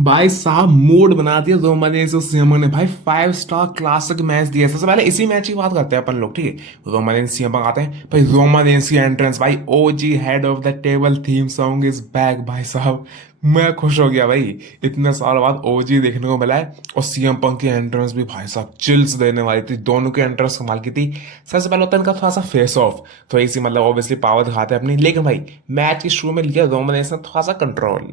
भाई साहब मूड बना दिया रोमन रेंस और सीएम ने। भाई 5 स्टार क्लासिक मैच दिया। सबसे पहले इसी मैच की बात करते हैं अपन लोग, ठीक है। रोमन रेंस सीएम आते हैं भाई। रोमन रेंस की एंट्रेंस भाई, OG head of the table theme song is back. भाई साहब मैं खुश हो गया भाई, इतने साल बाद ओजी देखने को मिला है। और सीएम पंक की एंट्रेंस भी भाई साहब चिल्स देने वाली थी। दोनों की एंट्रेंस कमाल की थी। सबसे पहले होता है इनका थोड़ा सा फेस ऑफ, थोड़ी सी मतलब ऑब्वियसली पावर दिखाते हैं अपनी, लेकिन भाई मैच के शुरू में लिया रोमन रेंस ने थोड़ा सा कंट्रोल।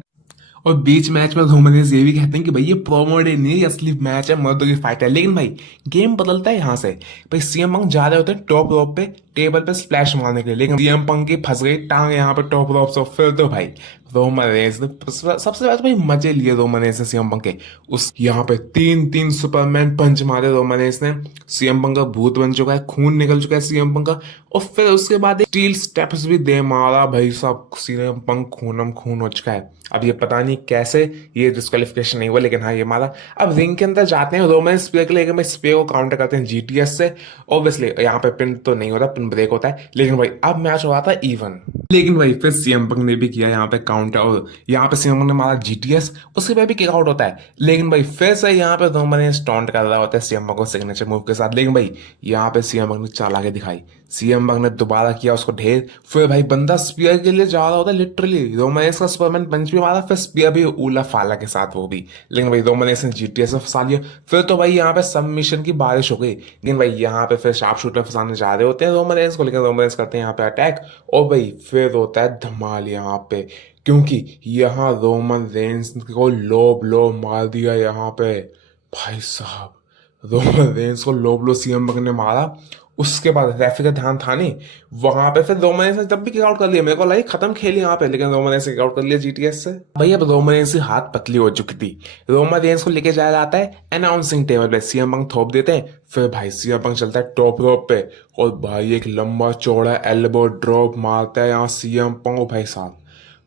और बीच मैच में रोमनेस ये भी कहते हैं कि भाई ये प्रोमो डे नहीं है, ये असली मैच है, मर्दों की फाइट है। लेकिन भाई गेम बदलता है यहाँ से। भाई सीएम पंक जा रहे होते हैं टॉप रॉप पे टेबल पे स्प्लैश मारने के लिए, लेकिन सीएम पंक की फंस गई टांग यहाँ पे टॉप रॉप से। फिर तो भाई रोमनेस ने सबसे ज्यादा भाई मजे लिए रोमनेस ने सीएम पंक के। उस यहाँ पे तीन तीन सुपरमैन पंच मारे रोमनेस ने। सीएम पंक का भूत बन चुका है, खून निकल चुका है सीएम पंक का। और फिर उसके बाद स्टील स्टेप्स भी दे मारा भाई साहब। सीएम पंक खूनम खून हो चुका है। अब ये पता नहीं कैसे ये डिस्क्वालिफिकेशन नहीं हुआ, लेकिन हाँ ये मारा। अब रिंग के अंदर जाते हैं रोमन स्पीयर के लिए, स्पीयर को काउंटर करते हैं जीटीएस से। ऑब्वियसली यहाँ पे पिन तो नहीं होता, पिन ब्रेक होता है। लेकिन भाई अब मैच हुआ था इवन। लेकिन भाई फिर सीएम पंक ने भी किया यहाँ पे काउंटर, और यहाँ पे सीएम पंक ने मारा जीटीएस, उसके बाद भी किक आउट होता है। लेकिन भाई फिर से यहाँ पे रोमन ने स्टॉन्ट कर रहा होता है सीएम पंक को सिग्नेचर मूव के साथ। लेकिन भाई यहाँ पे सीएम पंक ने चालाकी दिखाई। सीएम पंक ने दोबारा किया उसको ढेर। फिर भाई बंदा स्पीयर के लिए जा रहा होता है लिटरली। रोमनेस का सुपरमैन पंच भी मारा, फिर स्पीयर भी उला फाला के साथ वो भी। लेकिन भाई रोमनेस ने जीटीएस में फंसा लिया। फिर तो भाई यहाँ पे सबमिशन की बारिश हो गई। लेकिन भाई यहाँ पे फिर शार्प शूटर फंसाने जा रहे होते हैं रोमनेस को, लेकिन रोमनेस करते हैं यहाँ पे अटैक। और भाई फिर होता है धमाल यहाँ पे, क्योंकि यहाँ रोमन रेंस को लो ब्लो मार दिया यहाँ पे। भाई साहब रोमन रेंस को लो ब्लो सीएम पंक ने मारा। उसके बाद रेफरी का ध्यान था नहीं वहां पे। फिर रोमनेस ने तब भी किक आउट कर लिया। मेरे को लगी खत्म खेल यहाँ पे, लेकिन रोमनेस ने किक आउट कर लिया जीटीएस से। भाई अब रोमनेस की हाथ पतली हो चुकी थी। रोमन रेंस को लेके जाया जाता है अनाउंसिंग टेबल पे। सीएम पंक थोप देते हैं। फिर भाई सीएम पंक चलता है टॉप रोप पे, और भाई एक लंबा चौड़ा एल्बो ड्रॉप मारता है यहाँ सीएम पंक। भाई साहब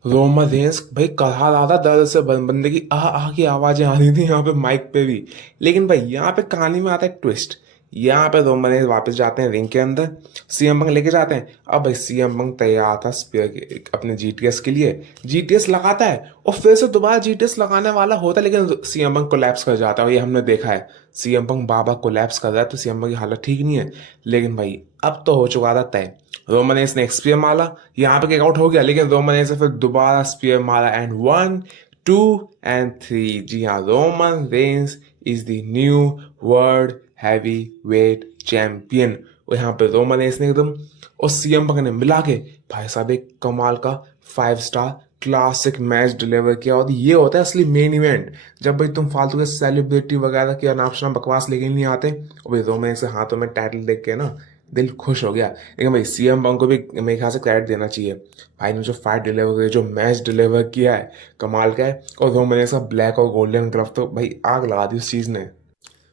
रोमन रेंस भाई कहा रहा था दर्द से, बंदे की आ की आवाजें आ रही थी यहाँ पे माइक पे भी। लेकिन भाई यहाँ पे कहानी में आता है ट्विस्ट। यहाँ पे रोमन रेंस वापस जाते हैं रिंग के अंदर, सीएम पंक लेके जाते हैं। अब भाई सीएम पंक तैयार था स्पीयर अपने जीटीएस के लिए। जीटीएस लगाता है और फिर से दोबारा जीटीएस लगाने वाला होता है, लेकिन सीएम पंक कोलैप्स कर जाता है। ये हमने देखा है, सीएम पंक बाबा कोलैप्स कर रहा है, तो सीएम पंक की हालत ठीक नहीं है। लेकिन भाई अब तो हो चुका था तय। रोमन रेंस ने एक स्पीयर मारा, यहाँ पे किक आउट हो गया। लेकिन रोमन रेंस ने फिर दोबारा स्पीयर मारा, एंड 1 2 एंड 3। जी हाँ, Roman Reigns is the new world heavy weight champion. और यहाँ पे रोमन रेंस ने एकदम और सीएम पंक ने मिला के भाई साहब एक कमाल का 5 स्टार क्लासिक मैच डिलीवर किया। और ये होता है असली मेन इवेंट, जब भाई तुम फालतू के सेलिब्रिटी वगैरह की अनाप शनाप बकवास लेके नहीं आते। और भाई रोमन रेंस के हाथों में टाइटल देख के ना दिल खुश हो गया। लेकिन भाई सीएम पंक को भी मेरे ख्याल से क्रेडिट देना चाहिए। भाई ने जो फाइट डिलीवर की, जो मैच डिलीवर किया है, कमाल का है। और रोमन रेंस का ब्लैक और गोल्डन ग्लव तो भाई आग लगा दी उस चीज़ ने।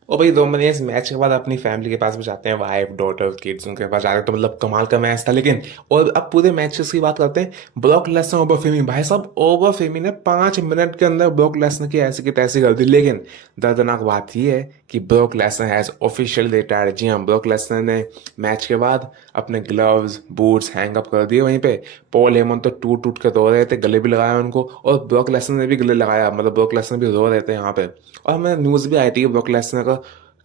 और भाई रोमन रेंस मैच के बाद अपनी फैमिली के पास भी जाते हैं, वाइफ डॉटर किड्स उनके पास जाते हैं। तो मतलब कमाल का मैच था। लेकिन और अब पूरे मैचेस की बात करते हैं। ब्रॉक लेसनर ओवर फेमी, भाई साहब ओवर फेमी ने 5 मिनट के अंदर ब्रॉक लेसनर की ऐसी की तैसी कर दी। लेकिन दर्दनाक बात यह है कि Brock Lesnar has official retired. जी हाँ, ब्रॉक लेसनर ने मैच के बाद अपने ग्लव्स बूट्स हैंग अप कर दिए वहीं पे। पॉल हेमन तो टूट टूट के रो रहे थे, गले भी लगाया उनको, और ब्रॉक लेसनर ने भी गले लगाया। मतलब ब्रॉक लेसनर भी रो रहे थे यहाँ पे। और हमें न्यूज़ भी आई थी ब्रॉक लेसनर का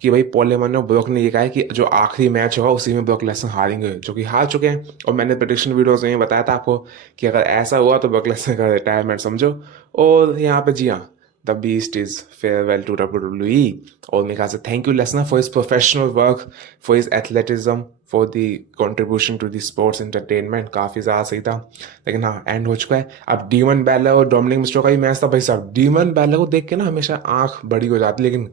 कि भाई पॉल हेमन और ब्रॉक ने ये कहा है कि जो आखिरी मैच होगा उसी में ब्रॉक लेसनर हारेंगे, जो कि हार चुके हैं। और मैंने प्रेडिक्शन वीडियोस में बताया था आपको कि अगर ऐसा हुआ तो ब्रॉक लेसनर का रिटायरमेंट समझो। और यहाँ पे जी हाँ, the beast is farewell to WWE। और मेरे ख्याल से thank you Lesnar for his professional work, for his athleticism, for the contribution to the sports entertainment. काफ़ी ज़्यादा सही था। लेकिन हाँ, एंड हो चुका है। अब डीमन बैलर और डोमिनिक मिस्टेरो का ही मैच था। भाई साहब डीमन बैलर को देख के ना हमेशा आंख बड़ी हो जाती, लेकिन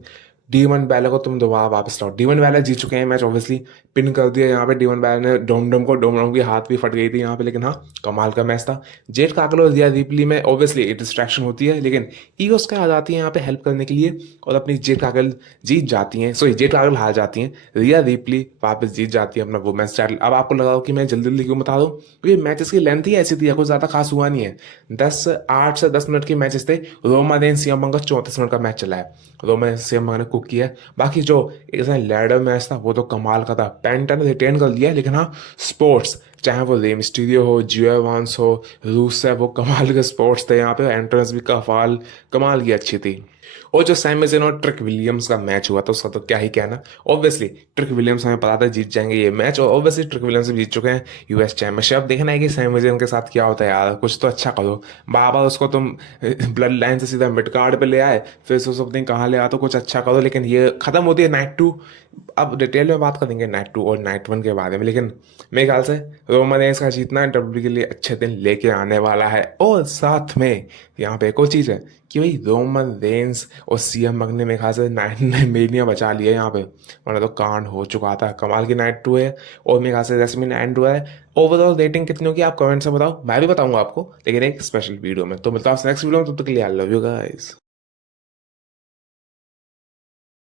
डीमन बैलर को तुम दोबारा वापस लाओ। डीमन बैलर जीत चुके हैं मैच, ऑब्वियसली पिन कर दिया यहाँ पे डीमन बैलर ने डोमडम को। डोमडम की हाथ भी फट गई थी यहाँ पे। लेकिन हाँ, कमाल का मैच था। जेट काकल और रिया रिप्ली में ऑब्वियसली डिस्ट्रैक्शन होती है, लेकिन ईगोस का आ जाती है यहाँ पे हेल्प करने के लिए, और अपनी जेट काकल जीत जाती हैं। सॉरी, जेट काकल हार जाती हैं, रिया रिप्ली वापस जीत जाती है अपना वुमेन्स टाइटल। अब आपको लगा हो कि मैं जल्दी जल्दी क्यों बता दूँ, क्योंकि मैचेस की लेंथ ही ऐसी थी, कुछ ज़्यादा खास हुआ नहीं है। 8 से 10 मिनट के मैचेस थे। रोमन रेंस सीएम पंक का 34 मिनट का मैच चला है। रोमन रेंस सीएम पंक ने कुक किया है। बाकी जो एक लैडर मैच था वो तो कमाल का था। पेंटा ने रिटेन कर लिया, लेकिन हाँ स्पोर्ट्स चाहे वो रे मिस्टीरियो हो, जियो एवांस हो, रूसेफ हो, कमाल के स्पोर्ट्स थे यहाँ पे, एंट्रेंस भी कमाल की अच्छी थी। और जो सैम मिज़न और ट्रिक विलियम्स का मैच हुआ था उसका तो क्या ही कहना। ऑब्वियसली ट्रिक विलियम्स हमें पता था जीत जाएंगे ये मैच, और ऑब्वियसली ट्रिक विलियम्स भी जीत चुके हैं यूएस चैंपियनशिप। अब देखना है कि सैम मिज़न के साथ क्या होता है यार, कुछ तो अच्छा करो। बार बार उसको तुम ब्लड लाइन से सीधा मिड कार्ड पे ले आए, फिर उसको समथिंग कहाँ ले आए, तो कुछ अच्छा करो। लेकिन ये खत्म होती है नाइट 2। अब डिटेल में बात करेंगे नाइट 2 और नाइट 1 के बारे में, लेकिन मेरे ख्याल से रोमन रेंस का जीतना डब्ल्यू के लिए अच्छे दिन लेके आने वाला है। और साथ में यहाँ पे एक और चीज़ है कि भाई रोमन रेंस और सीएम पंक ने मेरे ख्याल से नाइट में मेनिया बचा लिया यहाँ पे, वरना तो कांड हो चुका था। कमाल की नाइट 2 है, और मेरे ख्याल से रेसलमैनिया एंड हुआ है। ओवरऑल रेटिंग कितनी होगी आप कमेंट से बताओ, मैं भी बताऊंगा आपको, लेकिन एक स्पेशल वीडियो में। तो मिलता हूँ नेक्स्ट वीडियो में, तब तक के लिए आई लव यू गाइस।